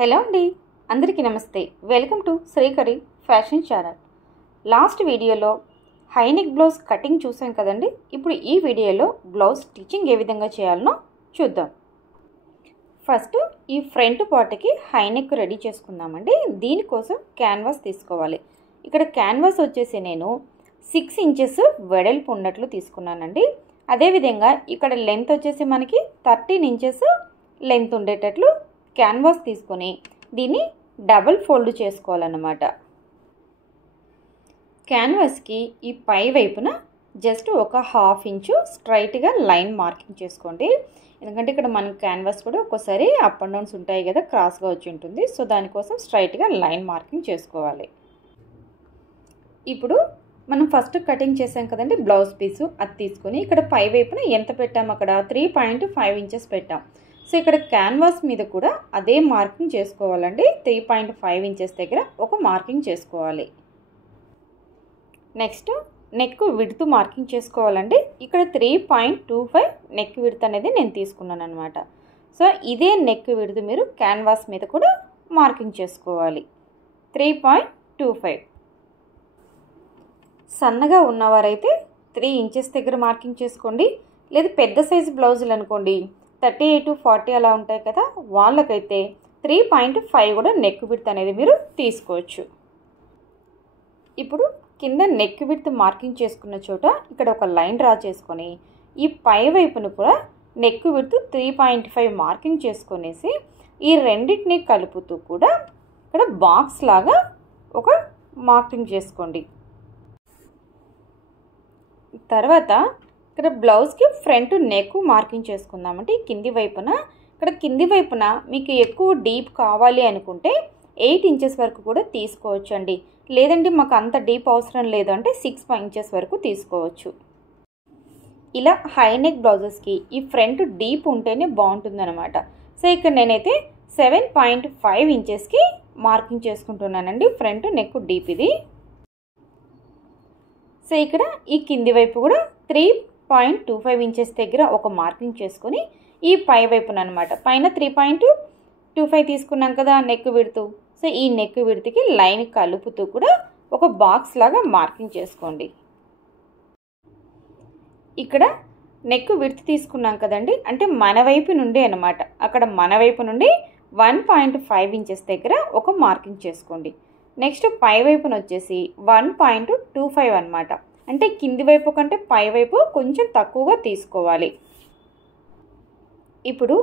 Hello అండి, అందరికీ నమస్తే. Welcome to Srikari fashion channel. Last వీడియోలో హైనెక్ బ్లౌజ్ కటింగ్ చూసాం కదండి. ఇప్పుడు ఈ వీడియోలో బ్లౌజ్ స్టిచ్చింగ్ ఏ విధంగా చేయాలనో చూద్దాం. ఫస్ట్ ఈ ఫ్రంట్ పార్ట్కి హైనెక్ రెడీ చేసుకుందామండి. దీనికోసం క్యాన్వాస్ తీసుకోవాలి. ఇక్కడ క్యాన్వాస్ వచ్చేసి నేను 6 ఇంచెస్ వెడల్పు ఉన్నట్లు తీసుకున్నానండి. అదేవిధంగా ఇక్కడ లెంత్ వచ్చేసి మనకి 13 ఇంచెస్ లెంత్ ఉండేటట్లు క్యాన్వాస్ తీసుకొని దీన్ని డబుల్ ఫోల్డ్ చేసుకోవాలన్నమాట. క్యాన్వాస్కి ఈ పై వైపున జస్ట్ ఒక 1/2 ఇంచు స్ట్రైట్గా లైన్ మార్కింగ్ చేసుకోండి. ఎందుకంటే ఇక్కడ మన క్యాన్వాస్ కూడా ఒక్కోసారి అప్ అండ్ డౌన్స్ ఉంటాయి కదా, క్రాస్గా వచ్చి ఉంటుంది. సో దానికోసం స్ట్రైట్గా లైన్ మార్కింగ్ చేసుకోవాలి. ఇప్పుడు మనం ఫస్ట్ కటింగ్ చేసాం కదండి బ్లౌజ్ పీసు, అది తీసుకొని ఇక్కడ పై వైపున ఎంత పెట్టాం, అక్కడ 3.5 ఇంచెస్ పెట్టాం. సో ఇక్కడ క్యాన్వాస్ మీద కూడా అదే మార్కింగ్ చేసుకోవాలండి. 3.5 ఇంచెస్ దగ్గర ఒక మార్కింగ్ చేసుకోవాలి. నెక్స్ట్ నెక్ విడ్త్ మార్కింగ్ చేసుకోవాలండి. ఇక్కడ 3.25 నెక్ విడ్త్ అనేది నేను తీసుకున్నాను అనమాట. సో ఇదే నెక్ విడ్త్ మీరు క్యాన్వాస్ మీద కూడా మార్కింగ్ చేసుకోవాలి. 3.25. సన్నగా ఉన్నవారైతే 3 ఇంచెస్ దగ్గర మార్కింగ్ చేసుకోండి. లేదు పెద్ద సైజు బ్లౌజులు అనుకోండి 38 to 40 అలా ఉంటాయి కదా, వాళ్ళకైతే 3.5 కూడా నెక్ విడ్త్ అనేది మీరు తీసుకోవచ్చు. ఇప్పుడు కింద నెక్ విడ్త్ మార్కింగ్ చేసుకున్న చోట ఇక్కడ ఒక లైన్ డ్రా చేసుకొని ఈ పై వైపును కూడా నెక్ విడ్త్ 3.5 మార్కింగ్ చేసుకొనేసి ఈ రెండింటిని కలుపుతూ కూడా ఇక్కడ బాక్స్ లాగా ఒక మార్కింగ్ చేసుకోండి. తర్వాత ఇక్కడ బ్లౌజ్కి ఫ్రంట్ నెక్ మార్కింగ్ చేసుకుందామంటే కింది వైపున, ఇక్కడ కింది వైపున మీకు ఎక్కువ డీప్ కావాలి అనుకుంటే 8 ఇంచెస్ వరకు కూడా తీసుకోవచ్చు అండి. లేదంటే మాకు అంత డీప్ అవసరం లేదు అంటే 6 ఇంచెస్ వరకు తీసుకోవచ్చు. ఇలా హై నెక్ బ్లౌజెస్కి ఈ ఫ్రంట్ డీప్ ఉంటేనే బాగుంటుందన్నమాట. సో ఇక్కడ నేనైతే 7.5 ఇంచెస్కి మార్కింగ్ చేసుకుంటున్నానండి. ఫ్రంట్ నెక్ డీప్ ఇది. సో ఇక్కడ ఈ కింది వైపు కూడా 3.25 ఇంచెస్ దగ్గర ఒక మార్కింగ్ చేసుకొని ఈ పై వైపున అనమాట, పైన 3.25 తీసుకున్నాం కదా నెక్ విడ్త్. సో ఈ నెక్ విడ్త్కి లైన్ కలుపుతూ కూడా ఒక బాక్స్ లాగా మార్కింగ్ చేసుకోండి. ఇక్కడ నెక్ విడ్త్ తీసుకున్నాం కదండి, అంటే మన వైపు నుండి అనమాట, అక్కడ మన వైపు నుండి 1.5 ఇంచెస్ దగ్గర ఒక మార్కింగ్ చేసుకోండి. నెక్స్ట్ పై వైపున వచ్చేసి 1.25 అనమాట, అంటే కింది వైపు కంటే పై వైపు కొంచెం తక్కువగా తీసుకోవాలి. ఇప్పుడు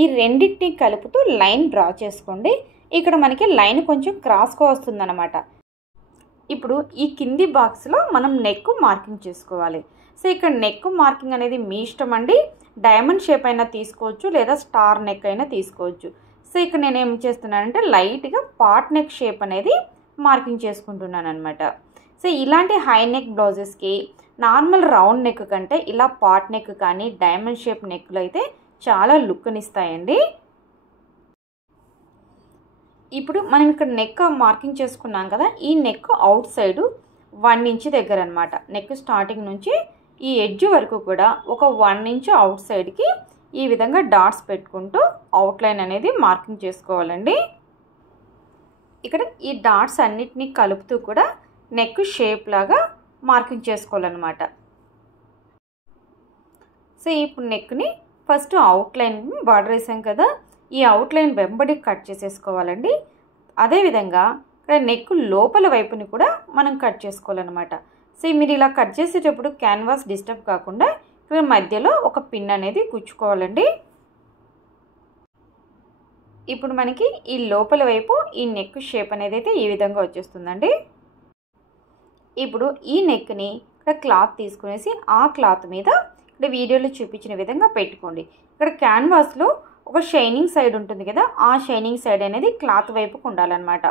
ఈ రెండింటిని కలుపుతూ లైన్ డ్రా చేసుకోండి. ఇక్కడ మనకి లైన్ కొంచెం క్రాస్గా వస్తుందన్నమాట. ఇప్పుడు ఈ కింది బాక్స్లో మనం నెక్ మార్కింగ్ చేసుకోవాలి. సో ఇక్కడ నెక్ మార్కింగ్ అనేది మీ ఇష్టం అండి. డైమండ్ షేప్ అయినా తీసుకోవచ్చు, లేదా స్టార్ నెక్ అయినా తీసుకోవచ్చు. సో ఇక్కడ నేను ఏం చేస్తున్నానంటే లైట్గా పాట్ నెక్ షేప్ అనేది మార్కింగ్ చేసుకుంటున్నాను అనమాట. సో ఇలాంటి హై నెక్ బ్లౌజెస్కి నార్మల్ రౌండ్ నెక్ కంటే ఇలా పాట్ నెక్ కానీ డైమండ్ షేప్ నెక్లు అయితే చాలా లుక్నిస్తాయండి. ఇప్పుడు మనం ఇక్కడ నెక్ మార్కింగ్ చేసుకున్నాం కదా, ఈ నెక్ అవుట్ సైడ్ 1 ఇంచ్ దగ్గర అనమాట, నెక్ స్టార్టింగ్ నుంచి ఈ ఎడ్జ్ వరకు కూడా ఒక 1 ఇంచ్ అవుట్ సైడ్కి ఈ విధంగా డాట్స్ పెట్టుకుంటూ అవుట్లైన్ అనేది మార్కింగ్ చేసుకోవాలండి. ఇక్కడ ఈ డాట్స్ అన్నిటినీ కలుపుతూ కూడా నెక్ షేప్ లాగా మార్కింగ్ చేసుకోవాలన్నమాట. సో ఇప్పుడు నెక్ని ఫస్ట్ అవుట్లైన్ బార్డర్ వేసాం కదా, ఈ అవుట్లైన్ వెంబడి కట్ చేసేసుకోవాలండి. అదేవిధంగా ఇక్కడ నెక్ లోపల వైపుని కూడా మనం కట్ చేసుకోవాలన్నమాట. సో మీరు ఇలా కట్ చేసేటప్పుడు క్యాన్వాస్ డిస్టర్బ్ కాకుండా ఇక్కడ మధ్యలో ఒక పిన్ అనేది గుచ్చుకోవాలండి. ఇప్పుడు మనకి ఈ లోపల వైపు ఈ నెక్ షేప్ అనేది అయితే ఈ విధంగా వచ్చేస్తుందండి. ఇప్పుడు ఈ నెక్ని ఇక్కడ క్లాత్ తీసుకునేసి ఆ క్లాత్ మీద ఇక్కడ వీడియోలో చూపించిన విధంగా పెట్టుకోండి. ఇక్కడ క్యాన్వాస్లో ఒక షైనింగ్ సైడ్ ఉంటుంది కదా, ఆ షైనింగ్ సైడ్ అనేది క్లాత్ వైపుకు ఉండాలన్నమాట.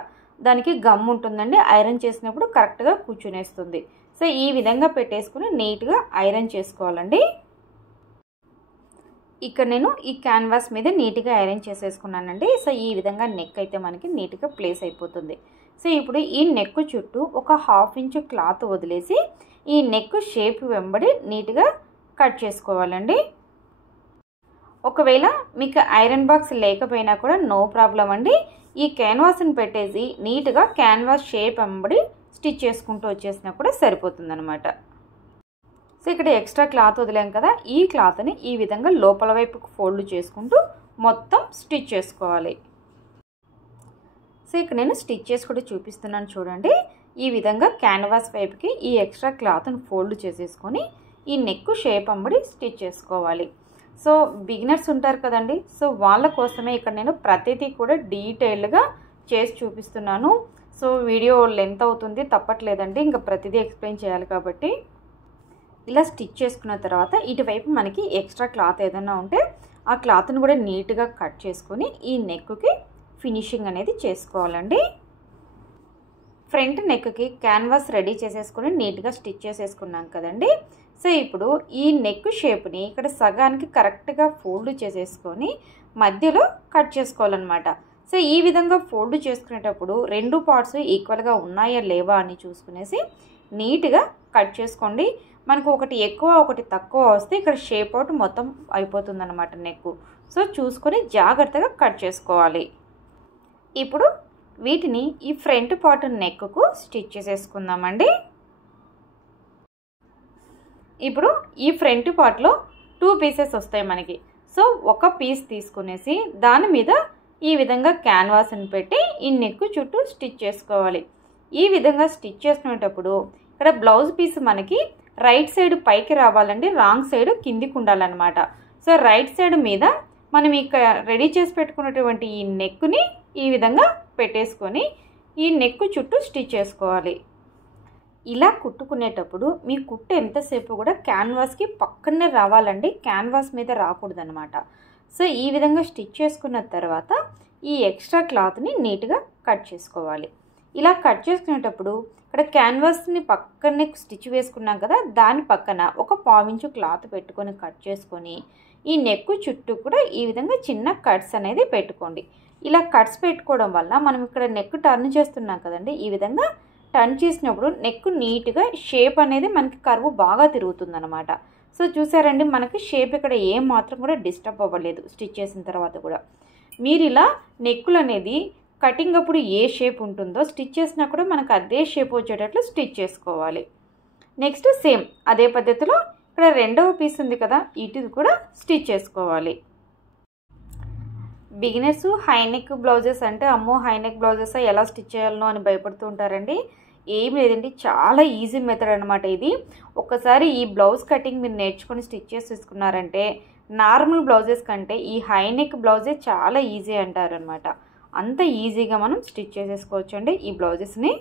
దానికి గమ్ ఉంటుందండి, ఐరన్ చేసినప్పుడు కరెక్ట్గా కూర్చునేస్తుంది. సో ఈ విధంగా పెట్టేసుకుని నీట్గా ఐరన్ చేసుకోవాలండి. ఇక్కడ నేను ఈ క్యాన్వాస్ మీద నీట్గా ఐరన్ చేసేసుకున్నానండి. సో ఈ విధంగా నెక్ అయితే మనకి నీట్గా ప్లేస్ అయిపోతుంది. సో ఇప్పుడు ఈ నెక్ చుట్టూ ఒక 1/2 ఇంచ్ క్లాత్ వదిలేసి ఈ నెక్ షేప్ వెంబడి నీట్గా కట్ చేసుకోవాలండి. ఒకవేళ మీకు ఐరన్ బాక్స్ లేకపోయినా కూడా నో ప్రాబ్లం అండి. ఈ క్యాన్వాస్ని పెట్టేసి నీట్గా క్యాన్వాస్ షేప్ వెంబడి స్టిచ్ చేసుకుంటూ వచ్చేసినా కూడా సరిపోతుందన్నమాట. సో ఇక్కడ ఎక్స్ట్రా క్లాత్ వదిలాం కదా, ఈ క్లాత్ని ఈ విధంగా లోపల వైపుకు ఫోల్డ్ చేసుకుంటూ మొత్తం స్టిచ్ చేసుకోవాలి. సో ఇక్కడ నేను స్టిచ్ చేసి కూడా చూపిస్తున్నాను చూడండి. ఈ విధంగా క్యాన్వాస్ వైపుకి ఈ ఎక్స్ట్రా క్లాత్ని ఫోల్డ్ చేసేసుకొని ఈ నెక్ షేప్ వెంబడి స్టిచ్ చేసుకోవాలి. సో బిగినర్స్ ఉంటారు కదండి, సో వాళ్ళ కోసమే ఇక్కడ నేను ప్రతిదీ కూడా డీటెయిల్డ్గా చేసి చూపిస్తున్నాను. సో వీడియో లెంత్ అవుతుంది, తప్పట్లేదండి, ఇంకా ప్రతిదీ ఎక్స్ప్లెయిన్ చేయాలి కాబట్టి. ఇలా స్టిచ్ చేసుకున్న తర్వాత ఇటువైపు మనకి ఎక్స్ట్రా క్లాత్ ఏదైనా ఉంటే ఆ క్లాత్ని కూడా నీట్గా కట్ చేసుకొని ఈ నెక్కి ఫినిషింగ్ అనేది చేసుకోవాలండి. ఫ్రంట్ నెక్కి క్యాన్వాస్ రెడీ చేసేసుకొని నీట్గా స్టిచ్ చేసేసుకున్నాం కదండి. సో ఇప్పుడు ఈ నెక్ షేప్ని ఇక్కడ సగానికి కరెక్ట్గా ఫోల్డ్ చేసేసుకొని మధ్యలో కట్ చేసుకోవాలన్నమాట. సో ఈ విధంగా ఫోల్డ్ చేసుకునేటప్పుడు రెండు పార్ట్స్ ఈక్వల్గా ఉన్నాయా లేవా అని చూసుకునేసి నీట్గా కట్ చేసుకోండి. మనకు ఒకటి ఎక్కువ ఒకటి తక్కువ వస్తే ఇక్కడ షేప్ అవుట్ మొత్తం అయిపోతుంది అన్నమాట నెక్. సో చూసుకొని జాగ్రత్తగా కట్ చేసుకోవాలి. ఇప్పుడు వీటిని ఈ ఫ్రంట్ పార్ట్ నెక్కు స్టిచ్ చేసేసుకుందామండి. ఇప్పుడు ఈ ఫ్రంట్ పార్ట్లో 2 పీసెస్ వస్తాయి మనకి. సో ఒక పీస్ తీసుకునేసి దాని మీద ఈ విధంగా క్యాన్వాస్ని పెట్టి ఈ నెక్ చుట్టూ స్టిచ్ చేసుకోవాలి. ఈ విధంగా స్టిచ్ చేసుకునేటప్పుడు ఇక్కడ బ్లౌజ్ పీస్ మనకి రైట్ సైడ్ పైకి రావాలండి, రాంగ్ సైడ్ కిందికి ఉండాలన్నమాట. సో రైట్ సైడ్ మీద మనం ఇక్కడ రెడీ చేసి పెట్టుకున్నటువంటి ఈ నెక్ని ఈ విధంగా పెట్టేసుకొని ఈ నెక్ చుట్టూ స్టిచ్ చేసుకోవాలి. ఇలా కుట్టుకునేటప్పుడు మీ కుట్టు ఎంతసేపు కూడా క్యాన్వాస్కి పక్కనే రావాలండి, క్యాన్వాస్ మీద రాకూడదనమాట. సో ఈ విధంగా స్టిచ్ చేసుకున్న తర్వాత ఈ ఎక్స్ట్రా క్లాత్ని నీట్గా కట్ చేసుకోవాలి. ఇలా కట్ చేసుకునేటప్పుడు ఇక్కడ క్యాన్వాస్ని పక్కనే స్టిచ్ వేసుకున్నాం కదా, దాని పక్కన ఒక 1/4 ఇంచు క్లాత్ పెట్టుకొని కట్ చేసుకొని ఈ నెక్ చుట్టూ కూడా ఈ విధంగా చిన్న కట్స్ అనేది పెట్టుకోండి. ఇలా కట్స్ పెట్టుకోవడం వల్ల మనం ఇక్కడ నెక్ టర్న్ చేస్తున్నాం కదండి, ఈ విధంగా టర్న్ చేసినప్పుడు నెక్ నీట్గా షేప్ అనేది మనకి కర్వ్ బాగా తిరుగుతుంది అనమాట. సో చూసారండి, మనకి షేప్ ఇక్కడ ఏం మాత్రం కూడా డిస్టర్బ్ అవ్వలేదు స్టిచ్ చేసిన తర్వాత కూడా. మీరు ఇలా నెక్కులు అనేది కటింగ్ అప్పుడు ఏ షేప్ ఉంటుందో స్టిచ్ చేసినా కూడా మనకు అదే షేప్ వచ్చేటట్లు స్టిచ్ చేసుకోవాలి. నెక్స్ట్ సేమ్ అదే పద్ధతిలో ఇక్కడ రెండవ పీస్ ఉంది కదా, ఇటు కూడా స్టిచ్ చేసుకోవాలి. బిగినర్స్ హైనెక్ బ్లౌజెస్ అంటే అమ్మో హైనెక్ బ్లౌజెస్ ఎలా స్టిచ్ చేయాలనో అని భయపడుతూ ఉంటారండి. ఏం లేదండి, చాలా ఈజీ మెథడ్ అనమాట ఇది. ఒక్కసారి ఈ బ్లౌజ్ కటింగ్ మీరు నేర్చుకొని స్టిచ్ చేసి తీసుకున్నారంటే నార్మల్ బ్లౌజెస్ కంటే ఈ హైనెక్ బ్లౌజే చాలా ఈజీ అంటారనమాట. అంత ఈజీగా మనం స్టిచ్ చేసేసుకోవచ్చు అండి ఈ బ్లౌజెస్ని.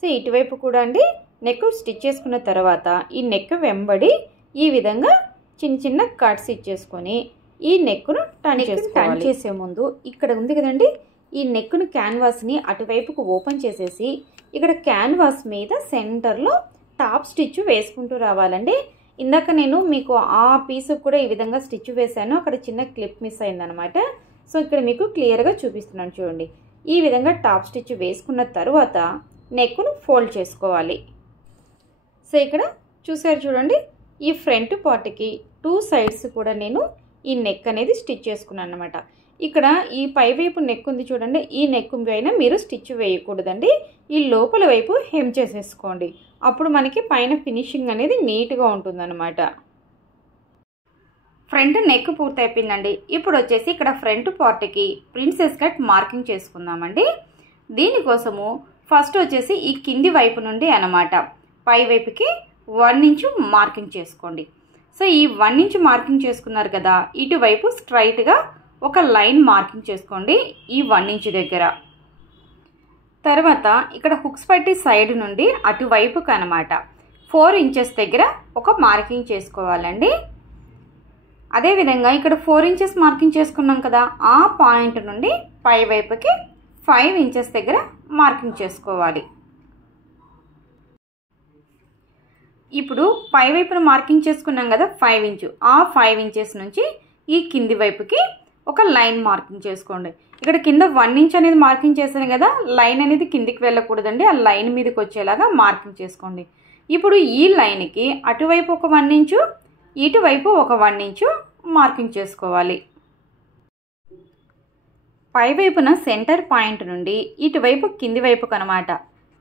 సో ఇటువైపు కూడా అండి నెక్ స్టిచ్ చేసుకున్న తర్వాత ఈ నెక్ వెంబడి ఈ విధంగా చిన్న చిన్న కట్స్ ఇచ్చేసుకొని ఈ నెక్ను టర్న్ చేసే ముందు ఇక్కడ ఉంది కదండి, ఈ నెక్ను క్యాన్వాస్ని అటువైపుకు ఓపెన్ చేసేసి ఇక్కడ క్యాన్వాస్ మీద సెంటర్లో టాప్ స్టిచ్ వేసుకుంటూ రావాలండి. ఇందాక నేను మీకు ఆ పీసు కూడా ఈ విధంగా స్టిచ్ వేసాను, అక్కడ చిన్న క్లిప్ మిస్ అయిందనమాట. సో ఇక్కడ మీకు క్లియర్గా చూపిస్తున్నాను చూడండి. ఈ విధంగా టాప్ స్టిచ్ వేసుకున్న తర్వాత నెక్ను ఫోల్డ్ చేసుకోవాలి. సో ఇక్కడ చూసారు చూడండి, ఈ ఫ్రంట్ పార్ట్కి 2 సైడ్స్ కూడా నేను ఈ నెక్ అనేది స్టిచ్ చేసుకున్నాను అనమాట. ఇక్కడ ఈ పై వైపు నెక్ ఉంది చూడండి, ఈ నెక్ పైన మీరు స్టిచ్ వేయకూడదండి, ఈ లోపల వైపు హెమ్ చేసేసుకోండి. అప్పుడు మనకి పైన ఫినిషింగ్ అనేది నీట్గా ఉంటుందన్నమాట. ఫ్రంట్ నెక్ పూర్తయిపోయిందండి. ఇప్పుడు వచ్చేసి ఇక్కడ ఫ్రంట్ పార్ట్కి ప్రిన్సెస్ కట్ మార్కింగ్ చేసుకుందామండి. దీనికోసము ఫస్ట్ వచ్చేసి ఈ కింది వైపు నుండి అన్నమాట పై వైపుకి 1 ఇంచు మార్కింగ్ చేసుకోండి. సో ఈ 1 ఇంచు మార్కింగ్ చేసుకున్నారు కదా, ఇటువైపు స్ట్రైట్గా ఒక లైన్ మార్కింగ్ చేసుకోండి ఈ 1 ఇంచు దగ్గర. తర్వాత ఇక్కడ హుక్స్ పట్టి సైడ్ నుండి అటువైపుకి అనమాట 4 ఇంచెస్ దగ్గర ఒక మార్కింగ్ చేసుకోవాలండి. అదేవిధంగా ఇక్కడ 4 ఇంచెస్ మార్కింగ్ చేసుకున్నాం కదా, ఆ పాయింట్ నుండి పై వైపుకి 5 ఇంచెస్ దగ్గర మార్కింగ్ చేసుకోవాలి. ఇప్పుడు పై వైపున మార్కింగ్ చేసుకున్నాం కదా 5 ఇంచు, ఆ 5 ఇంచెస్ నుంచి ఈ కింది వైపుకి ఒక లైన్ మార్కింగ్ చేసుకోండి. ఇక్కడ కింద 1 ఇంచ్ అనేది మార్కింగ్ చేశాను కదా, లైన్ అనేది కిందికి వెళ్ళకూడదండి, ఆ లైన్ మీదకి వచ్చేలాగా మార్కింగ్ చేసుకోండి. ఇప్పుడు ఈ లైన్కి అటువైపు ఒక 1 ఇంచు, ఇటువైపు ఒక 1 ఇంచు మార్కింగ్ చేసుకోవాలి. పైవైపున సెంటర్ పాయింట్ నుండి ఇటువైపు కింది వైపుకు అనమాట,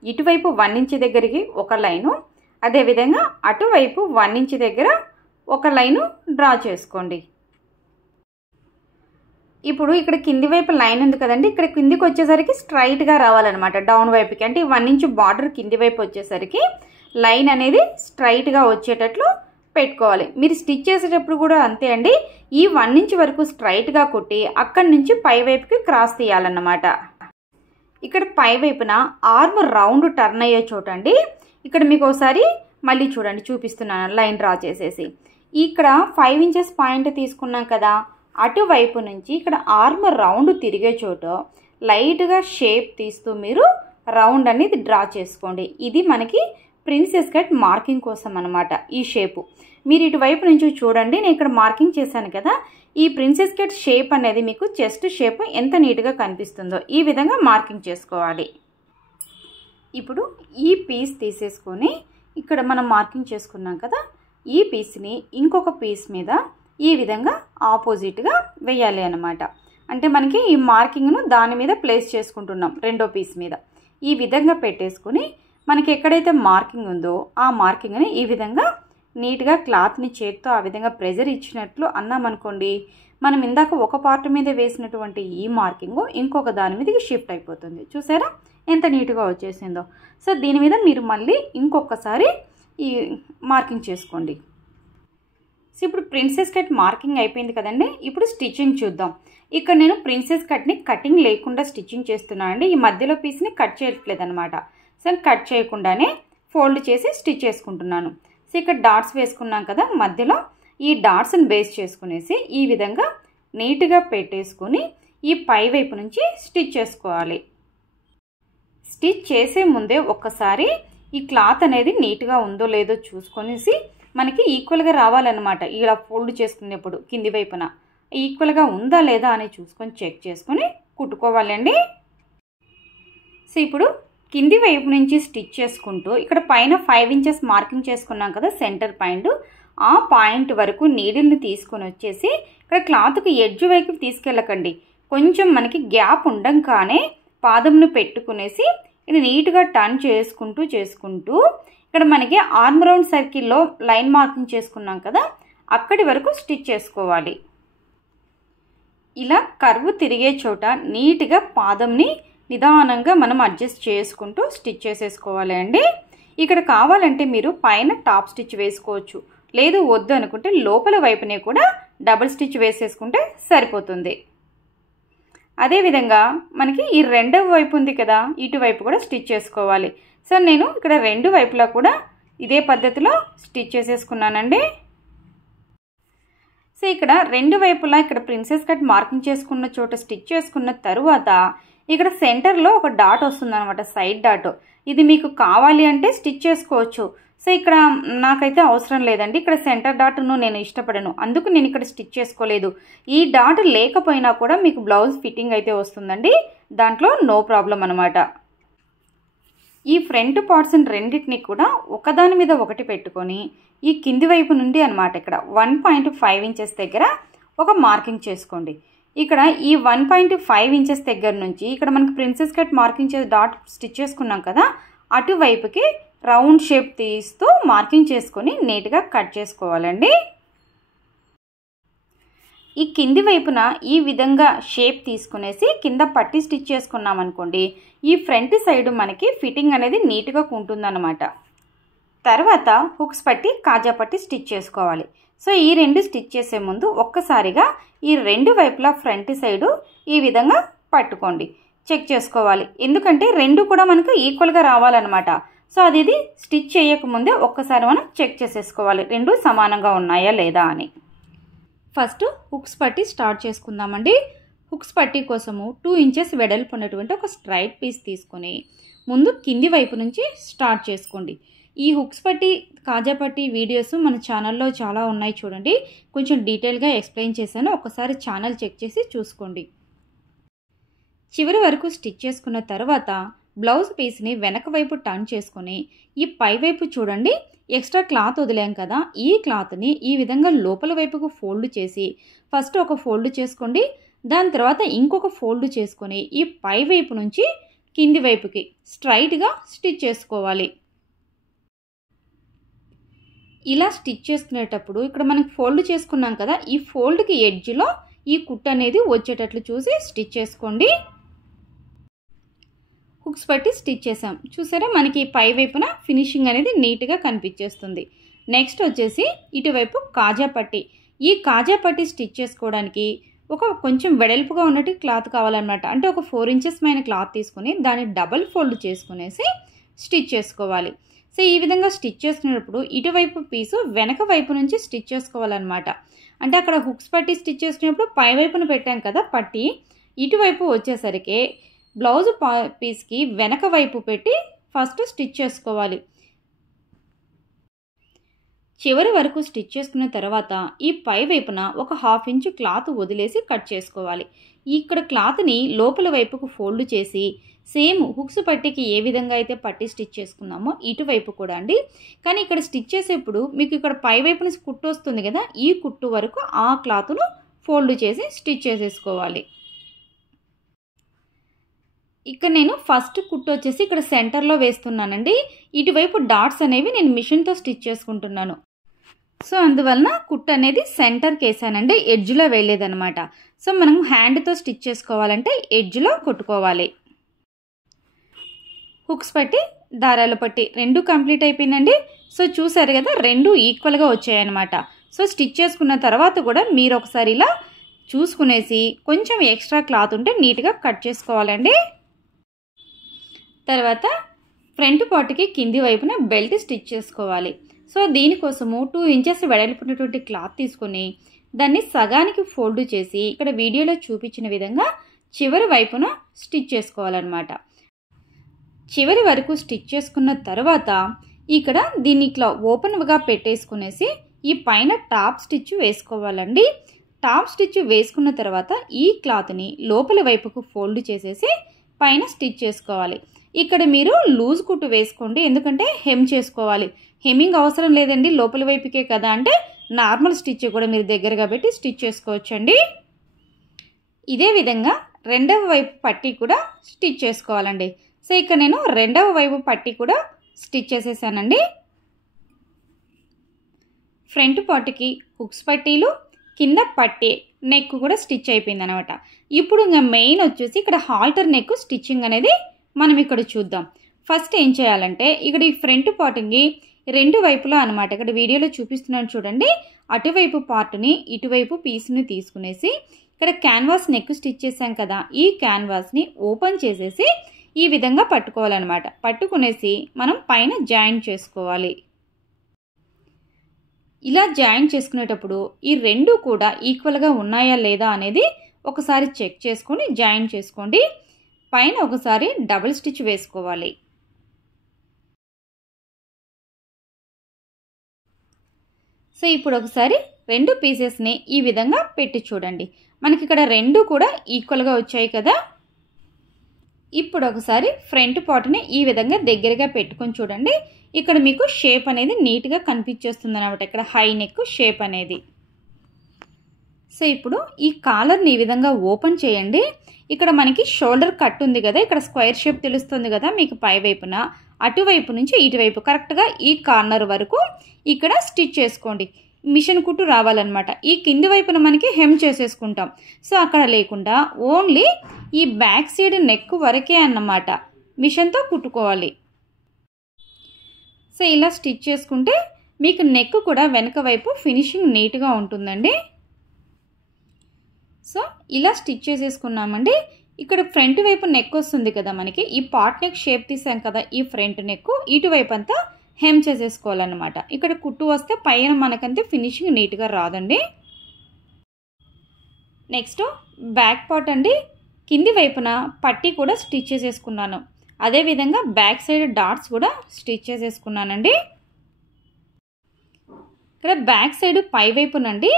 ఇటువైపు 1 ఇంచ్ దగ్గరికి ఒక లైను, అదేవిధంగా అటువైపు 1 ఇంచ్ దగ్గర ఒక లైను డ్రా చేసుకోండి. ఇప్పుడు ఇక్కడ కింది వైపు లైన్ ఉంది కదండి, ఇక్కడ కిందికి వచ్చేసరికి స్ట్రైట్గా రావాలన్నమాట డౌన్ వైపుకి. అంటే 1 ఇంచ్ బార్డర్ కింది వైపు వచ్చేసరికి లైన్ అనేది స్ట్రైట్గా వచ్చేటట్లు పెట్టుకోవాలి. మీరు స్టిచ్ చేసేటప్పుడు కూడా అంతే అండి, ఈ 1 ఇంచ్ వరకు స్ట్రైట్గా కుట్టి అక్కడి నుంచి పై వైపుకి క్రాస్ తీయాలన్నమాట. ఇక్కడ పై వైపున ఆర్మ్ రౌండ్ టర్న్ అయ్యే చోటండి, ఇక్కడ మీకు ఒకసారి మళ్ళీ చూడండి చూపిస్తున్నాను లైన్ డ్రా చేసేసి. ఇక్కడ 5 ఇంచెస్ పాయింట్ తీసుకున్నాం కదా, అటువైపు నుంచి ఇక్కడ ఆర్మ్ రౌండ్ తిరిగే చోట లైట్గా షేప్ తీస్తూ మీరు రౌండ్ అనేది డ్రా చేసుకోండి. ఇది మనకి ప్రిన్సెస్ కట్ మార్కింగ్ కోసం అనమాట. ఈ షేపు మీరు ఇటువైపు నుంచి చూడండి, నేను ఇక్కడ మార్కింగ్ చేశాను కదా, ఈ ప్రిన్సెస్ కట్ షేప్ అనేది మీకు చెస్ట్ షేప్ ఎంత నీట్గా కనిపిస్తుందో ఈ విధంగా మార్కింగ్ చేసుకోవాలి. ఇప్పుడు ఈ పీస్ తీసేసుకొని ఇక్కడ మనం మార్కింగ్ చేసుకున్నాం కదా, ఈ పీస్ని ఇంకొక పీస్ మీద ఈ విధంగా ఆపోజిట్గా వేయాలి అన్నమాట. అంటే మనకి ఈ మార్కింగ్ను దాని మీద ప్లేస్ చేసుకుంటున్నాం రెండో పీస్ మీద. ఈ విధంగా పెట్టేసుకుని మనకి ఎక్కడైతే మార్కింగ్ ఉందో ఆ మార్కింగ్ని ఈ విధంగా నీట్గా క్లాత్ని చేత్తో ఆ విధంగా ప్రెజర్ ఇచ్చినట్లు అన్నామనుకోండి, మనం ఇందాక ఒక పార్ట్ మీద వేసినటువంటి ఈ మార్కింగ్ ఇంకొక దాని మీదకి షిఫ్ట్ అయిపోతుంది. చూసారా ఎంత నీట్గా వచ్చేసిందో. సో దీని మీద మీరు మళ్ళీ ఇంకొకసారి ఈ మార్కింగ్ చేసుకోండి. సో ఇప్పుడు ప్రిన్సెస్ కట్ మార్కింగ్ అయిపోయింది కదండి, ఇప్పుడు స్టిచ్చింగ్ చూద్దాం. ఇక్కడ నేను ప్రిన్సెస్ కట్ని కటింగ్ లేకుండా స్టిచ్చింగ్ చేస్తున్నానండి, ఈ మధ్యలో పీస్ని కట్ చేయట్లేదు అనమాట. సో కట్ చేయకుండానే ఫోల్డ్ చేసి స్టిచ్ చేసుకుంటున్నాను. సో ఇక్కడ డాట్స్ వేసుకున్నాం కదా, మధ్యలో ఈ డాట్స్ని బేస్ చేసుకునేసి ఈ విధంగా నీట్గా పెట్టేసుకుని ఈ పై వైపు నుంచి స్టిచ్ చేసుకోవాలి. స్టిచ్ చేసే ముందే ఒక్కసారి ఈ క్లాత్ అనేది నీట్గా ఉందో లేదో చూసుకొనేసి మనకి ఈక్వల్గా రావాలన్నమాట. ఇలా ఫోల్డ్ చేసుకునేప్పుడు కింది వైపున ఈక్వల్గా ఉందా లేదా అని చూసుకొని చెక్ చేసుకొని కుట్టుకోవాలండి. సో ఇప్పుడు కింది వైపు నుంచి స్టిచ్ చేసుకుంటూ ఇక్కడ పైన 5 ఇంచెస్ మార్కింగ్ చేసుకున్నాం కదా సెంటర్ పాయింట్, ఆ పాయింట్ వరకు నీడిల్ని తీసుకొని వచ్చేసి ఇక్కడ క్లాత్కి ఎడ్జ్ వైపు తీసుకెళ్ళకండి, కొంచెం మనకి గ్యాప్ ఉండంగానే పాదంను పెట్టుకునేసి ఇది నీట్గా టర్న్ చేసుకుంటూ ఇక్కడ మనకి ఆర్మ్ రౌండ్ సర్కిల్లో లైన్ మార్కింగ్ చేసుకున్నాం కదా, అక్కడి వరకు స్టిచ్ చేసుకోవాలి. ఇలా కర్వ్ తిరిగే చోట నీట్గా పాదంని నిదానంగా మనం అడ్జస్ట్ చేసుకుంటూ స్టిచ్ చేసేసుకోవాలి అండి. ఇక్కడ కావాలంటే మీరు పైన టాప్ స్టిచ్ వేసుకోవచ్చు, లేదు వద్దు అనుకుంటే లోపల వైపునే కూడా డబుల్ స్టిచ్ వేసేసుకుంటే సరిపోతుంది. అదేవిధంగా మనకి ఈ రెండవ వైపు ఉంది కదా, ఇటువైపు కూడా స్టిచ్ చేసుకోవాలి. సో నేను ఇక్కడ రెండు వైపులా కూడా ఇదే పద్ధతిలో స్టిచ్ చేసేసుకున్నానండి. సో ఇక్కడ రెండు వైపులా ఇక్కడ ప్రిన్సెస్ కట్ మార్కింగ్ చేసుకున్న చోట స్టిచ్ చేసుకున్న తరువాత ఇక్కడ సెంటర్లో ఒక డాట్ వస్తుంది అనమాట, సైడ్ డాట్. ఇది మీకు కావాలి అంటే స్టిచ్ చేసుకోవచ్చు. సో ఇక్కడ నాకైతే అవసరం లేదండి, ఇక్కడ సెంటర్ డాట్ను నేను ఇష్టపడను, అందుకు నేను ఇక్కడ స్టిచ్ చేసుకోలేదు. ఈ డాట్ లేకపోయినా కూడా మీకు బ్లౌజ్ ఫిట్టింగ్ అయితే వస్తుందండి, దాంట్లో నో ప్రాబ్లం అనమాట. ఈ ఫ్రంట్ పార్ట్స్ని రెండింటిని కూడా ఒకదాని మీద ఒకటి పెట్టుకొని ఈ కింది వైపు నుండి అనమాట ఇక్కడ 1.5 ఇంచెస్ దగ్గర ఒక మార్కింగ్ చేసుకోండి. ఇక్కడ ఈ 1.5 ఇంచెస్ దగ్గర నుంచి ఇక్కడ మనకి ప్రిన్సెస్ కట్ మార్కింగ్ చేసి డాట్ స్టిచ్ చేసుకున్నాం కదా, అటువైపుకి రౌండ్ షేప్ తీస్తూ మార్కింగ్ చేసుకొని నీట్గా కట్ చేసుకోవాలండి. ఈ కింది వైపున ఈ విధంగా షేప్ తీసుకునేసి కింద పట్టి స్టిచ్ చేసుకున్నాం అనుకోండి, ఈ ఫ్రంట్ సైడ్ మనకి ఫిట్టింగ్ అనేది నీట్గా ఉంటుందన్నమాట. తర్వాత హుక్స్ పట్టి కాజా పట్టి స్టిచ్ చేసుకోవాలి. సో ఈ రెండు స్టిచ్ చేసే ముందు ఒక్కసారిగా ఈ రెండు వైపులా ఫ్రంట్ సైడు ఈ విధంగా పట్టుకోండి, చెక్ చేసుకోవాలి. ఎందుకంటే రెండు కూడా మనకు ఈక్వల్గా రావాలన్నమాట. సో అది స్టిచ్ చేయకముందే ఒక్కసారి మనం చెక్ చేసేసుకోవాలి రెండు సమానంగా ఉన్నాయా లేదా అని. ఫస్ట్ హుక్స్ పట్టి స్టార్ట్ చేసుకుందామండి. హుక్స్ పట్టి కోసము 2 ఇంచెస్ వెడల్పు ఉన్నటువంటి ఒక స్ట్రైట్ పీస్ తీసుకొని ముందు కింది వైపు నుంచి స్టార్ట్ చేసుకోండి. ఈ హుక్స్ పట్టి కాజా పట్టి వీడియోస్ మన ఛానల్లో చాలా ఉన్నాయి చూడండి, కొంచెం డీటెయిల్గా ఎక్స్ప్లెయిన్ చేశాను, ఒకసారి ఛానల్ చెక్ చేసి చూసుకోండి. చివరి వరకు స్టిచ్ చేసుకున్న తర్వాత బ్లౌజ్ పీస్ని వెనక వైపు టర్న్ చేసుకొని ఈ పై వైపు చూడండి ఎక్స్ట్రా క్లాత్ వదిలాం కదా, ఈ క్లాత్ని ఈ విధంగా లోపల వైపుకు ఫోల్డ్ చేసి ఫస్ట్ ఒక ఫోల్డ్ చేసుకోండి. దాని తర్వాత ఇంకొక ఫోల్డ్ చేసుకొని ఈ పై వైపు నుంచి కింది వైపుకి స్ట్రైట్గా స్టిచ్ చేసుకోవాలి. ఇలా స్టిచ్ చేసుకునేటప్పుడు ఇక్కడ మనం ఫోల్డ్ చేసుకున్నాం కదా, ఈ ఫోల్డ్కి ఎడ్జ్లో ఈ కుట్టు అనేది వచ్చేటట్లు చూసి స్టిచ్ చేసుకోండి. హుక్స్ పట్టి స్టిచ్ చేసాం చూసారా, మనకి పై వైపున ఫినిషింగ్ అనేది నీట్గా కనిపించేస్తుంది. నెక్స్ట్ వచ్చేసి ఇటువైపు కాజా పట్టి. ఈ కాజా పట్టి స్టిచ్ చేసుకోవడానికి ఒక కొంచెం వెడల్పుగా ఉన్నట్టు క్లాత్ కావాలన్నమాట. అంటే ఒక 4 ఇంచెస్ పైన క్లాత్ తీసుకొని దాన్ని డబల్ ఫోల్డ్ చేసుకునేసి స్టిచ్ చేసుకోవాలి. సో ఈ విధంగా స్టిచ్ చేసుకునేటప్పుడు ఇటువైపు పీసు వెనక వైపు నుంచి స్టిచ్ చేసుకోవాలన్నమాట. అంటే అక్కడ హుక్స్ పట్టి స్టిచ్ చేసుకునేటప్పుడు పై వైపున పెట్టాం కదా పట్టి, ఇటువైపు వచ్చేసరికి బ్లౌజ్ పీస్కి వెనక వైపు పెట్టి ఫస్ట్ స్టిచ్ చేసుకోవాలి. చివరి వరకు స్టిచ్ చేసుకున్న తర్వాత ఈ పై వైపున ఒక 1/2 ఇంచు క్లాత్ వదిలేసి కట్ చేసుకోవాలి. ఇక్కడ క్లాత్ని లోపల వైపుకు ఫోల్డ్ చేసి సేమ్ హుక్స్ పట్టికి ఏ విధంగా అయితే పట్టి స్టిచ్ చేసుకున్నామో ఇటువైపు కూడా అండి. కానీ ఇక్కడ స్టిచ్ చేసేప్పుడు మీకు ఇక్కడ పై వైపున కుట్టు వస్తుంది కదా, ఈ కుట్టు వరకు ఆ క్లాత్ను ఫోల్డ్ చేసి స్టిచ్ చేసేసుకోవాలి. ఇక్కడ నేను ఫస్ట్ కుట్టు వచ్చేసి ఇక్కడ సెంటర్లో వేస్తున్నానండి. ఇటువైపు డాట్స్ అనేవి నేను మిషన్తో స్టిచ్ చేసుకుంటున్నాను. సో అందువలన కుట్టు అనేది సెంటర్కి వేసానండి, ఎడ్జ్లో వేయలేదనమాట. సో మనం హ్యాండ్తో స్టిచ్ చేసుకోవాలంటే ఎడ్జ్లో కొట్టుకోవాలి. హుక్స్ పట్టి దారాల పట్టి రెండు కంప్లీట్ అయిపోయిందండి. సో చూసారు కదా, రెండు ఈక్వల్గా వచ్చాయన్నమాట. సో స్టిచ్ చేసుకున్న తర్వాత కూడా మీరు ఒకసారి ఇలా చూసుకునేసి కొంచెం ఎక్స్ట్రా క్లాత్ ఉంటే నీట్గా కట్ చేసుకోవాలండి. తర్వాత ఫ్రంట్ పార్ట్కి కింది వైపున బెల్ట్ స్టిచ్ చేసుకోవాలి. సో దీనికోసము 2 ఇంచెస్ వెడల్పున్నటువంటి క్లాత్ తీసుకొని దాన్ని సగానికి ఫోల్డ్ చేసి ఇక్కడ వీడియోలో చూపించిన విధంగా చివరి వైపున స్టిచ్ చేసుకోవాలన్నమాట. చివరి వరకు స్టిచ్ చేసుకున్న తర్వాత ఇక్కడ దీన్ని ఇట్లా ఓపెన్గా పెట్టేసుకునేసి ఈ పైన టాప్ స్టిచ్ వేసుకోవాలండి. టాప్ స్టిచ్ వేసుకున్న తర్వాత ఈ క్లాత్ని లోపల వైపుకు ఫోల్డ్ చేసేసి పైన స్టిచ్ చేసుకోవాలి. ఇక్కడ మీరు లూజ్ కుట్టు వేసుకోండి, ఎందుకంటే హెమ్ చేసుకోవాలి. హెమ్మింగ్ అవసరం లేదండి, లోపల వైపుకే కదా అంటే నార్మల్ స్టిచ్ కూడా మీరు దగ్గరగా పెట్టి స్టిచ్ చేసుకోవచ్చండి. ఇదే విధంగా రెండవ వైపు పట్టీ కూడా స్టిచ్ చేసుకోవాలండి. సో ఇక్కడ నేను రెండవ వైపు పట్టీ కూడా స్టిచ్ చేసేసానండి. ఫ్రంట్ పార్ట్కి హుక్స్ పట్టీలు, కింద పట్టీ నెక్ కూడా స్టిచ్ అయిపోయింది అనమాట. ఇప్పుడు ఇంకా మెయిన్ వచ్చేసి ఇక్కడ హాల్టర్ నెక్ స్టిచ్చింగ్ అనేది మనం ఇక్కడ చూద్దాం. ఫస్ట్ ఏం చేయాలంటే ఇక్కడ ఈ ఫ్రంట్ పార్ట్కి రెండు వైపులా అనమాట, ఇక్కడ వీడియోలో చూపిస్తున్నాను చూడండి, అటువైపు పార్ట్ని ఇటువైపు పీస్ని తీసుకునేసి ఇక్కడ క్యాన్వాస్ నెక్ స్టిచ్ చేసాం కదా, ఈ క్యాన్వాస్ని ఓపెన్ చేసేసి ఈ విధంగా పట్టుకోవాలన్నమాట. పట్టుకునేసి మనం పైన జాయింట్ చేసుకోవాలి. ఇలా జాయింట్ చేసుకునేటప్పుడు ఈ రెండు కూడా ఈక్వల్గా ఉన్నాయా లేదా అనేది ఒకసారి చెక్ చేసుకొని జాయింట్ చేసుకోండి. పైన ఒకసారి డబుల్ స్టిచ్ వేసుకోవాలి. సో ఇప్పుడు ఒకసారి రెండు పీసెస్ని ఈ విధంగా పెట్టి చూడండి, మనకి ఇక్కడ రెండు కూడా ఈక్వల్గా వచ్చాయి కదా. ఇప్పుడు ఒకసారి ఫ్రంట్ పార్ట్ని ఈ విధంగా దగ్గరగా పెట్టుకొని చూడండి, ఇక్కడ మీకు షేప్ అనేది నీట్గా కనిపించేస్తుంది అన్నమాట, ఇక్కడ హై నెక్ షేప్ అనేది. సో ఇప్పుడు ఈ కాలర్ని ఈ విధంగా ఓపెన్ చేయండి. ఇక్కడ మనకి షోల్డర్ కట్ ఉంది కదా, ఇక్కడ స్క్వేర్ షేప్ తెలుస్తుంది కదా మీకు పై వైపున, అటువైపు నుంచి ఇటువైపు కరెక్ట్గా ఈ కార్నర్ వరకు ఇక్కడ స్టిచ్ చేసుకోండి. మిషన్ కుట్టు రావాలన్నమాట. ఈ కింది వైపున మనకి హెమ్ చేసేసుకుంటాం. సో అక్కడ లేకుండా ఓన్లీ ఈ బ్యాక్ సైడ్ నెక్ వరకే అన్నమాట మిషన్తో కుట్టుకోవాలి. సో ఇలా స్టిచ్ చేసుకుంటే మీకు నెక్ కూడా వెనక వైపు ఫినిషింగ్ నీట్గా ఉంటుందండి. సో ఇలా స్టిచ్ చేసేసుకున్నామండి. ఇక్కడ ఫ్రంట్ వైపు నెక్ వస్తుంది కదా మనకి, ఈ పార్ట్ నెక్ షేప్ తీసాం కదా, ఈ ఫ్రంట్ నెక్ ఇటువైపు అంతా హెమ్ చేసేసుకోవాలన్నమాట. ఇక్కడ కుట్టు వస్తే పైన మనకంతే ఫినిషింగ్ నీట్గా రాదండి. నెక్స్ట్ బ్యాక్ పార్ట్ అండి, కింది వైపున పట్టీ కూడా స్టిచ్ చేసేసుకున్నాను. అదేవిధంగా బ్యాక్ సైడ్ డాట్స్ కూడా స్టిచ్ చేసేసుకున్నానండి. ఇక్కడ బ్యాక్ సైడ్ పై వైపునండి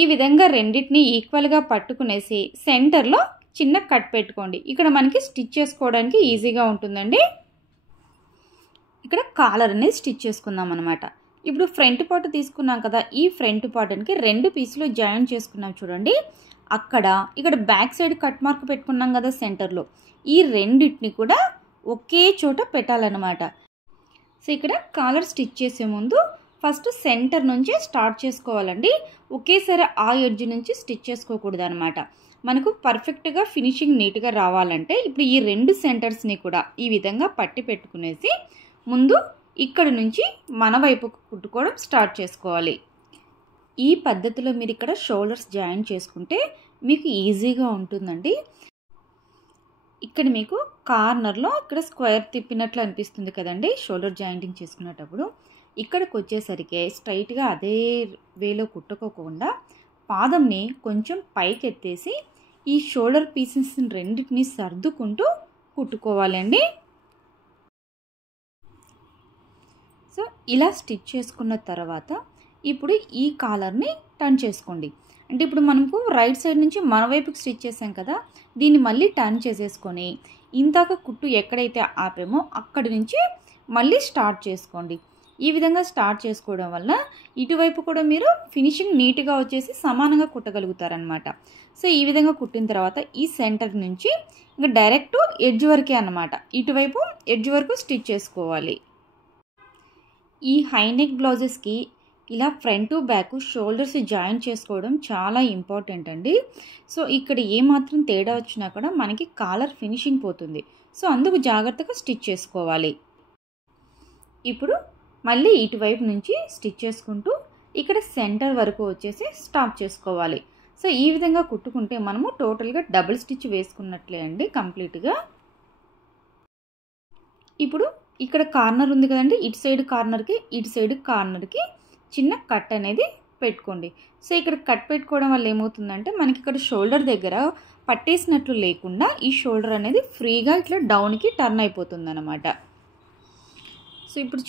ఈ విధంగా రెండింటిని ఈక్వల్గా పట్టుకునేసి సెంటర్లో చిన్న కట్ పెట్టుకోండి. ఇక్కడ మనకి స్టిచ్ చేసుకోవడానికి ఈజీగా ఉంటుందండి. ఇక్కడ కాలర్ అనేది స్టిచ్ చేసుకుందాం అనమాట. ఇప్పుడు ఫ్రంట్ పార్ట్ తీసుకున్నాం కదా, ఈ ఫ్రంట్ పార్ట్కి 2 పీసులు జాయిన్ చేసుకున్నాం చూడండి. ఇక్కడ బ్యాక్ సైడ్ కట్ మార్క్ పెట్టుకున్నాం కదా సెంటర్లో, ఈ రెండింటిని కూడా ఒకే చోట పెట్టాలన్నమాట. సో ఇక్కడ కాలర్ స్టిచ్ చేసే ముందు ఫస్ట్ సెంటర్ నుంచి స్టార్ట్ చేసుకోవాలండి. ఒకేసారి ఆ ఎడ్జ్ నుంచి స్టిచ్ చేసుకోకూడదు అనమాట. మనకు పర్ఫెక్ట్గా ఫినిషింగ్ నీట్గా రావాలంటే ఇప్పుడు ఈ 2 సెంటర్స్ని కూడా ఈ విధంగా పట్టి పెట్టుకునేసి ముందు ఇక్కడ నుంచి మన వైపు కుట్టుకోవడం స్టార్ట్ చేసుకోవాలి. ఈ పద్ధతిలో మీరు ఇక్కడ షోల్డర్స్ జాయిన్ చేసుకుంటే మీకు ఈజీగా ఉంటుందండి. ఇక్కడ మీకు కార్నర్లో ఇక్కడ స్క్వేర్ తిప్పినట్లు అనిపిస్తుంది కదండి షోల్డర్ జాయింటింగ్ చేసుకునేటప్పుడు. ఇక్కడికి వచ్చేసరికి స్ట్రైట్గా అదే వేలో కుట్టుకోకుండా పాదంని కొంచెం పైకి ఎత్తేసి ఈ షోల్డర్ పీసెస్ రెండింటిని సర్దుకుంటూ కుట్టుకోవాలండి. సో ఇలా స్టిచ్ చేసుకున్న తర్వాత ఇప్పుడు ఈ కాలర్ని టర్న్ చేసుకోండి. అంటే ఇప్పుడు మనకు రైట్ సైడ్ నుంచి మన వైపుకి స్టిచ్ చేసాం కదా, దీన్ని మళ్ళీ టర్న్ చేసేసుకొని ఇందాక కుట్టు ఎక్కడైతే ఆపామో అక్కడి నుంచి మళ్ళీ స్టార్ట్ చేసుకోండి. ఈ విధంగా స్టార్ట్ చేసుకోవడం వల్ల ఇటువైపు కూడా మీరు ఫినిషింగ్ నీట్గా వచ్చేసి సమానంగా కుట్టగలుగుతారనమాట. సో ఈ విధంగా కుట్టిన తర్వాత ఈ సెంటర్ నుంచి ఇంకా డైరెక్ట్ ఎడ్జ్ వరకే అన్నమాట, ఇటువైపు ఎడ్జ్ వరకు స్టిచ్ చేసుకోవాలి. ఈ హై నెక్ బ్లౌజెస్కి ఇలా ఫ్రంట్ బ్యాక్ షోల్డర్స్ జాయిన్ చేసుకోవడం చాలా ఇంపార్టెంట్ అండి. సో ఇక్కడ ఏమాత్రం తేడా వచ్చినా కూడా మనకి కాలర్ ఫినిషింగ్ పోతుంది. సో అందుకు జాగ్రత్తగా స్టిచ్ చేసుకోవాలి. ఇప్పుడు మళ్ళీ ఇటువైపు నుంచి స్టిచ్ చేసుకుంటూ ఇక్కడ సెంటర్ వరకు వచ్చేసి స్టాప్ చేసుకోవాలి. సో ఈ విధంగా కుట్టుకుంటే మనము టోటల్గా డబుల్ స్టిచ్ వేసుకున్నట్లే అండి కంప్లీట్గా. ఇప్పుడు ఇక్కడ కార్నర్ ఉంది కదండి, ఇటు సైడ్ కార్నర్కి చిన్న కట్ అనేది పెట్టుకోండి. సో ఇక్కడ కట్ పెట్టుకోవడం వల్ల ఏమవుతుందంటే మనకి ఇక్కడ షోల్డర్ దగ్గర పట్టేసినట్లు లేకుండా ఈ షోల్డర్ అనేది ఫ్రీగా ఇట్లా డౌన్కి టర్న్ అయిపోతుంది అన్నమాట. సో ఇప్పుడు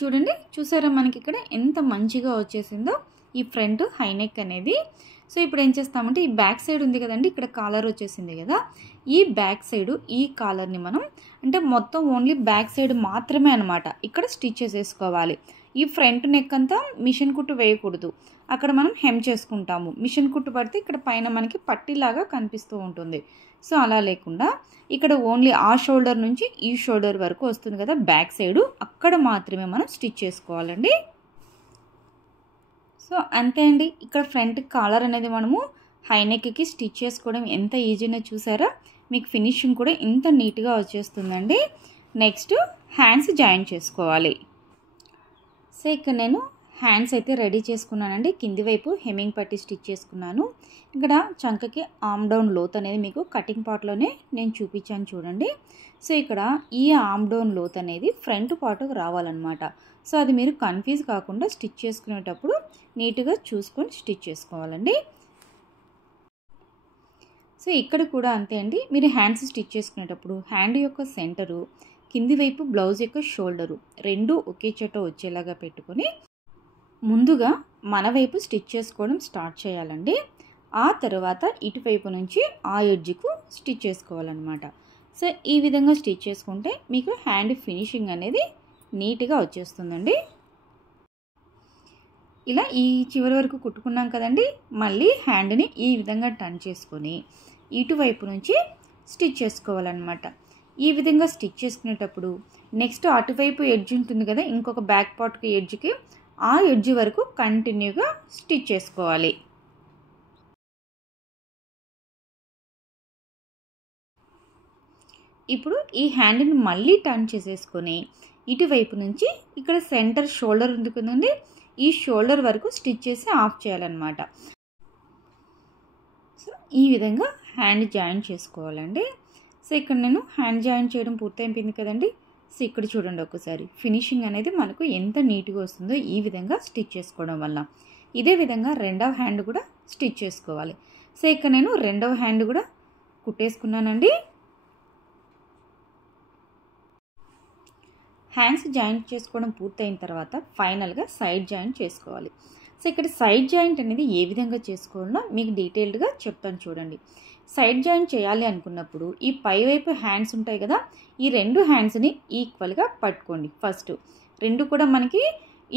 చూసారా మనకి ఇక్కడ ఎంత మంచిగా వచ్చేసిందో ఈ ఫ్రంట్ హై నెక్ అనేది. సో ఇప్పుడు ఏం చేస్తామంటే ఈ బ్యాక్ సైడ్ ఉంది కదండి, ఇక్కడ కాలర్ వచ్చేసింది కదా, ఈ బ్యాక్ సైడ్ ఈ కాలర్ని మనం అంటే మొత్తం ఓన్లీ బ్యాక్ సైడ్ మాత్రమే అనమాట ఇక్కడ స్టిచ్ చేసేసుకోవాలి. ఈ ఫ్రంట్ నెక్ అంతా మిషన్ కుట్టు వేయకూడదు, అక్కడ మనం హెమ్ చేసుకుంటాము. మిషన్ కుట్టు పడితే ఇక్కడ పైన మనకి పట్టీలాగా కనిపిస్తూ ఉంటుంది. సో అలా లేకుండా ఇక్కడ ఓన్లీ ఆ షోల్డర్ నుంచి ఈ షోల్డర్ వరకు వస్తుంది కదా బ్యాక్ సైడు, అక్కడ మాత్రమే మనం స్టిచ్ చేసుకోవాలండి. సో అంతే అండి. ఇక్కడ ఫ్రంట్ కాలర్ అనేది మనము హై నెక్కి స్టిచ్ చేసుకోవడం ఎంత ఈజీనో చూసారా, మీకు ఫినిషింగ్ కూడా ఇంత నీట్గా వచ్చేస్తుందండి. నెక్స్ట్ హ్యాండ్స్ జాయిన్ చేసుకోవాలి. సో ఇక్కడ నేను హ్యాండ్స్ అయితే రెడీ చేసుకున్నానండి. కింది వైపు హెమ్మింగ్ పట్టి స్టిచ్ చేసుకున్నాను. ఇక్కడ చంకకి ఆర్మ్ డౌన్ లోత్ అనేది మీకు కటింగ్ పార్ట్లోనే నేను చూపించాను చూడండి. సో ఇక్కడ ఈ ఆర్మ్ డౌన్ లోత్ అనేది ఫ్రంట్ పార్ట్కి రావాలన్నమాట. సో అది మీరు కన్ఫ్యూజ్ కాకుండా స్టిచ్ చేసుకునేటప్పుడు నీట్గా చూసుకొని స్టిచ్ చేసుకోవాలండి. సో ఇక్కడ కూడా అంతే అండి, మీరు హ్యాండ్స్ స్టిచ్ చేసుకునేటప్పుడు హ్యాండ్ యొక్క సెంటరు, కింది వైపు బ్లౌజ్ యొక్క షోల్డరు రెండు ఒకే చోట వచ్చేలాగా పెట్టుకొని ముందుగా మన వైపు స్టిచ్ చేసుకోవడం స్టార్ట్ చేయాలండి. ఆ తర్వాత ఇటువైపు నుంచి ఆ ఎడ్జ్కు స్టిచ్ చేసుకోవాలన్నమాట. సో ఈ విధంగా స్టిచ్ చేసుకుంటే మీకు హ్యాండ్ ఫినిషింగ్ అనేది నీట్గా వచ్చేస్తుందండి. ఇలా ఈ చివరి వరకు కుట్టుకున్నాం కదండి, మళ్ళీ హ్యాండ్ని ఈ విధంగా టర్న్ చేసుకొని ఇటువైపు నుంచి స్టిచ్ చేసుకోవాలన్నమాట. ఈ విధంగా స్టిచ్ చేసుకునేటప్పుడు నెక్స్ట్ అటువైపు ఎడ్జ్ ఉంటుంది కదా, ఇంకొక బ్యాక్ పార్ట్కి ఎడ్జ్కి, ఆ ఎడ్జ్ వరకు కంటిన్యూగా స్టిచ్ చేసుకోవాలి. ఇప్పుడు ఈ హ్యాండ్ని మళ్ళీ టర్న్ చేసేసుకొని ఇటువైపు నుంచి ఇక్కడ సెంటర్ షోల్డర్ ఉంది కదండి, ఈ షోల్డర్ వరకు స్టిచ్ చేసి ఆఫ్ చేయాలన్నమాట. సో ఈ విధంగా హ్యాండ్ జాయిన్ చేసుకోవాలండి. సో ఇక్కడ నేను హ్యాండ్ జాయిన్ చేయడం పూర్తయిపోయింది కదండి. సో ఇక్కడ చూడండి ఒకసారి ఫినిషింగ్ అనేది మనకు ఎంత నీట్గా వస్తుందో ఈ విధంగా స్టిచ్ చేసుకోవడం వల్ల. ఇదే విధంగా రెండవ హ్యాండ్ కూడా స్టిచ్ చేసుకోవాలి. సో ఇక్కడ నేను రెండవ హ్యాండ్ కూడా కుట్టేసుకున్నానండి. హ్యాండ్స్ జాయింట్ చేసుకోవడం పూర్తయిన తర్వాత ఫైనల్గా సైడ్ జాయింట్ చేసుకోవాలి. సో ఇక్కడ సైడ్ జాయింట్ అనేది ఏ విధంగా చేసుకోవాలో మీకు డీటెయిల్డ్గా చెప్తాను చూడండి. సైడ్ జాయింట్ చేయాలి అనుకున్నప్పుడు ఈ పైవైపు హ్యాండ్స్ ఉంటాయి కదా, ఈ రెండు హ్యాండ్స్ని ఈక్వల్గా పట్టుకోండి. ఫస్ట్ రెండు కూడా మనకి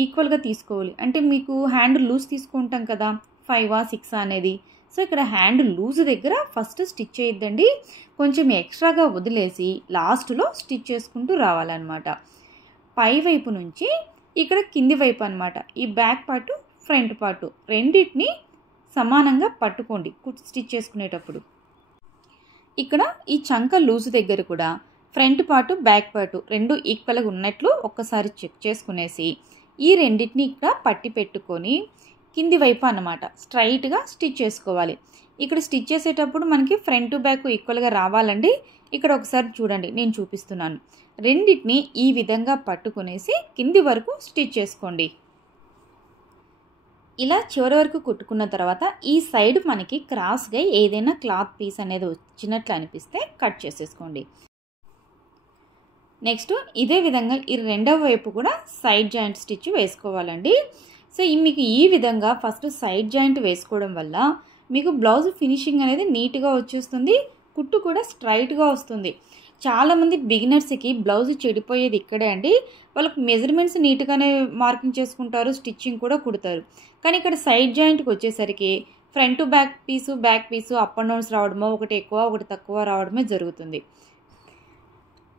ఈక్వల్గా తీసుకోవాలి. అంటే మీకు హ్యాండ్ లూజ్ తీసుకుంటాం కదా, 5 6 అనేది. సో ఇక్కడ హ్యాండ్ లూజ్ దగ్గర ఫస్ట్ స్టిచ్ చేయొద్దండి, కొంచెం ఎక్స్ట్రాగా వదిలేసి లాస్ట్లో స్టిచ్ చేసుకుంటూ రావాలన్నమాట. పై వైపు నుంచి ఇక్కడ కింది వైపు అనమాట, ఈ బ్యాక్ పార్టు ఫ్రంట్ పార్టు రెండింటిని సమానంగా పట్టుకోండి స్టిచ్ చేసుకునేటప్పుడు. ఇక్కడ ఈ చంక లూజ్ దగ్గర కూడా ఫ్రంట్ పార్టు బ్యాక్ పార్టు రెండు ఈక్వల్గా ఉన్నట్లు ఒక్కసారి చెక్ చేసుకునేసి ఈ రెండింటిని ఇక్కడ పట్టి పెట్టుకొని కింది వైపు అన్నమాట స్ట్రైట్గా స్టిచ్ చేసుకోవాలి. ఇక్కడ స్టిచ్ చేసేటప్పుడు మనకి ఫ్రంట్ బ్యాక్ ఈక్వల్గా రావాలండి. ఇక్కడ ఒకసారి చూడండి, నేను చూపిస్తున్నాను. రెండింటిని ఈ విధంగా పట్టుకునేసి కింది వరకు స్టిచ్ చేసుకోండి. ఇలా చివరి వరకు కుట్టుకున్న తర్వాత ఈ సైడ్ మనకి క్రాస్గా ఏదైనా క్లాత్ పీస్ అనేది వచ్చినట్లు అనిపిస్తే కట్ చేసేసుకోండి. నెక్స్ట్ ఇదే విధంగా ఈ రెండవ వైపు కూడా సైడ్ జాయింట్ స్టిచ్ వేసుకోవాలండి. సో మీకు ఈ విధంగా ఫస్ట్ సైడ్ జాయింట్ వేసుకోవడం వల్ల మీకు బ్లౌజ్ ఫినిషింగ్ అనేది నీట్గా వచ్చేస్తుంది, కుట్టు కూడా స్ట్రైట్గా వస్తుంది. చాలామంది బిగినర్స్కి బ్లౌజ్ చెడిపోయేది ఇక్కడే అండి. వాళ్ళకి మెజర్మెంట్స్ నీట్గానే మార్కింగ్ చేసుకుంటారు, స్టిచ్చింగ్ కూడా కుడతారు. కానీ ఇక్కడ సైడ్ జాయింట్కి వచ్చేసరికి front back piece up and downs రావడమో, ఒకటి ఎక్కువ ఒకటి తక్కువ రావడమే జరుగుతుంది.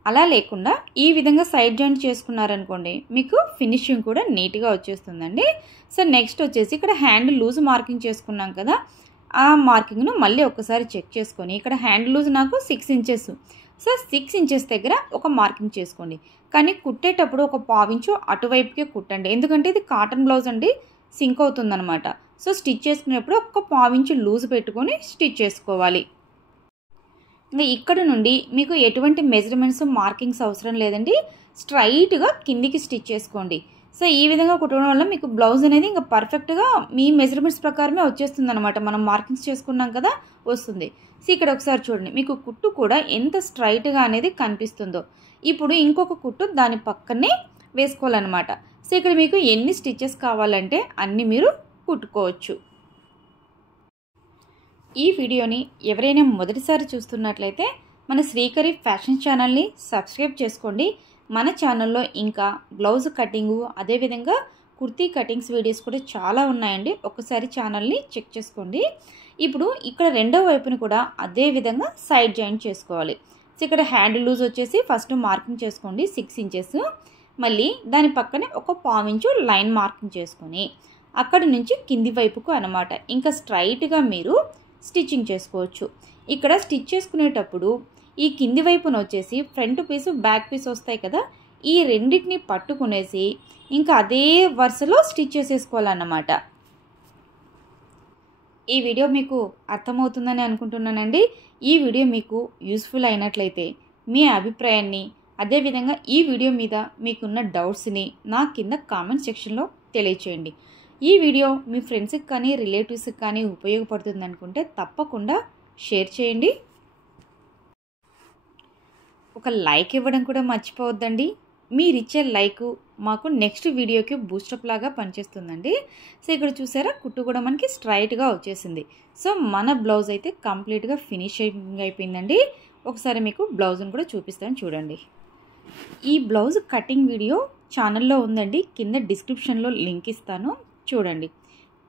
అలా లేకుండా ఈ విధంగా సైడ్ జాయింట్ చేసుకున్నారనుకోండి, మీకు ఫినిషింగ్ కూడా నీట్గా వచ్చేస్తుందండి. సో నెక్స్ట్ వచ్చేసి ఇక్కడ హ్యాండ్ లూజ్ మార్కింగ్ చేసుకున్నాం కదా, ఆ మార్కింగ్ను మళ్ళీ ఒకసారి చెక్ చేసుకొని ఇక్కడ హ్యాండ్ లూజ్ నాకు 6 ఇంచెస్. సో 6 ఇంచెస్ దగ్గర ఒక మార్కింగ్ చేసుకోండి. కానీ కుట్టేటప్పుడు ఒక 1/4 ఇంచు అటువైపుకే కుట్టండి, ఎందుకంటే ఇది కాటన్ బ్లౌజ్ అండి, సింక్ అవుతుందన్నమాట. సో స్టిచ్ చేసుకునేటప్పుడు ఒక 1/4 ఇంచు లూజ్ పెట్టుకొని స్టిచ్ చేసుకోవాలి. ఇంకా ఇక్కడ నుండి మీకు ఎటువంటి మెజర్మెంట్స్ మార్కింగ్స్ అవసరం లేదండి, స్ట్రైట్గా కిందికి స్టిచ్ చేసుకోండి. సో ఈ విధంగా కుట్టడం వల్ల మీకు బ్లౌజ్ అనేది ఇంకా పర్ఫెక్ట్గా మీ మెజర్మెంట్స్ ప్రకారమే వచ్చేస్తుంది అనమాట. మనం మార్కింగ్స్ చేసుకున్నాం కదా, వస్తుంది. సో ఇక్కడ ఒకసారి చూడండి, మీకు కుట్టు కూడా ఎంత స్ట్రైట్గా అనేది కనిపిస్తుందో. ఇప్పుడు ఇంకొక కుట్టు దాని పక్కనే వేసుకోవాలన్నమాట. సో ఇక్కడ మీకు ఎన్ని స్టిచెస్ కావాలంటే అన్ని మీరు కుట్టుకోవచ్చు. ఈ వీడియోని ఎవరైనా మొదటిసారి చూస్తున్నట్లయితే మన శ్రీకరి ఫ్యాషన్ ఛానల్ని సబ్స్క్రైబ్ చేసుకోండి. మన ఛానల్లో ఇంకా బ్లౌజ్ కటింగు, అదేవిధంగా కుర్తీ కటింగ్స్ వీడియోస్ కూడా చాలా ఉన్నాయండి, ఒకసారి ఛానల్ని చెక్ చేసుకోండి. ఇప్పుడు ఇక్కడ రెండో వైపుని కూడా అదే విధంగా సైడ్ జాయింట్ చేసుకోవాలి. సో ఇక్కడ హ్యాండ్ లూజ్ వచ్చేసి ఫస్ట్ మార్కింగ్ చేసుకోండి 6 ఇంచెస్. మళ్ళీ దాని పక్కనే ఒక 1/4 ఇంచు లైన్ మార్కింగ్ చేసుకొని అక్కడి నుంచి కింది వైపుకు అనమాట ఇంకా స్ట్రైట్గా మీరు స్టిచ్చింగ్ చేసుకోవచ్చు. ఇక్కడ స్టిచ్ చేసుకునేటప్పుడు ఈ కింది వైపున వచ్చేసి ఫ్రంట్ పీసు బ్యాక్ పీస్ వస్తాయి కదా, ఈ రెండింటిని పట్టుకునేసి ఇంకా అదే వరుసలో స్టిచ్ చేసేసుకోవాలన్నమాట. ఈ వీడియో మీకు అర్థమవుతుందని అనుకుంటున్నానండి. ఈ వీడియో మీకు యూస్ఫుల్ అయినట్లయితే మీ అభిప్రాయాన్ని, అదేవిధంగా ఈ వీడియో మీద మీకున్న డౌట్స్ని నా కింద కామెంట్ సెక్షన్లో తెలియచేయండి. ఈ వీడియో మీ ఫ్రెండ్స్కి కానీ రిలేటివ్స్కి కానీ ఉపయోగపడుతుంది అనుకుంటే తప్పకుండా షేర్ చేయండి. ఒక లైక్ ఇవ్వడం కూడా మర్చిపోవద్దండి. మీరు ఇచ్చే లైక్ మాకు నెక్స్ట్ వీడియోకి బూస్టప్ లాగా పనిచేస్తుందండి. సో ఇక్కడ చూసారా, కుట్టు కూడా మనకి స్ట్రైట్గా వచ్చేసింది. సో మన బ్లౌజ్ అయితే కంప్లీట్గా ఫినిషింగ్ అయిపోయిందండి. ఒకసారి మీకు బ్లౌజ్ని కూడా చూపిస్తాను చూడండి. ఈ బ్లౌజ్ కటింగ్ వీడియో ఛానల్లో ఉందండి, కింద డిస్క్రిప్షన్లో లింక్ ఇస్తాను, చూడండి.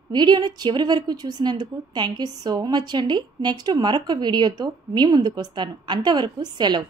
వీడియోను చివరి వరకు చూసినందుకు థ్యాంక్ యూ సో మచ్ అండి. నెక్స్ట్ మరొక వీడియోతో మీ ముందుకు వస్తాను. అంతవరకు సెలవు.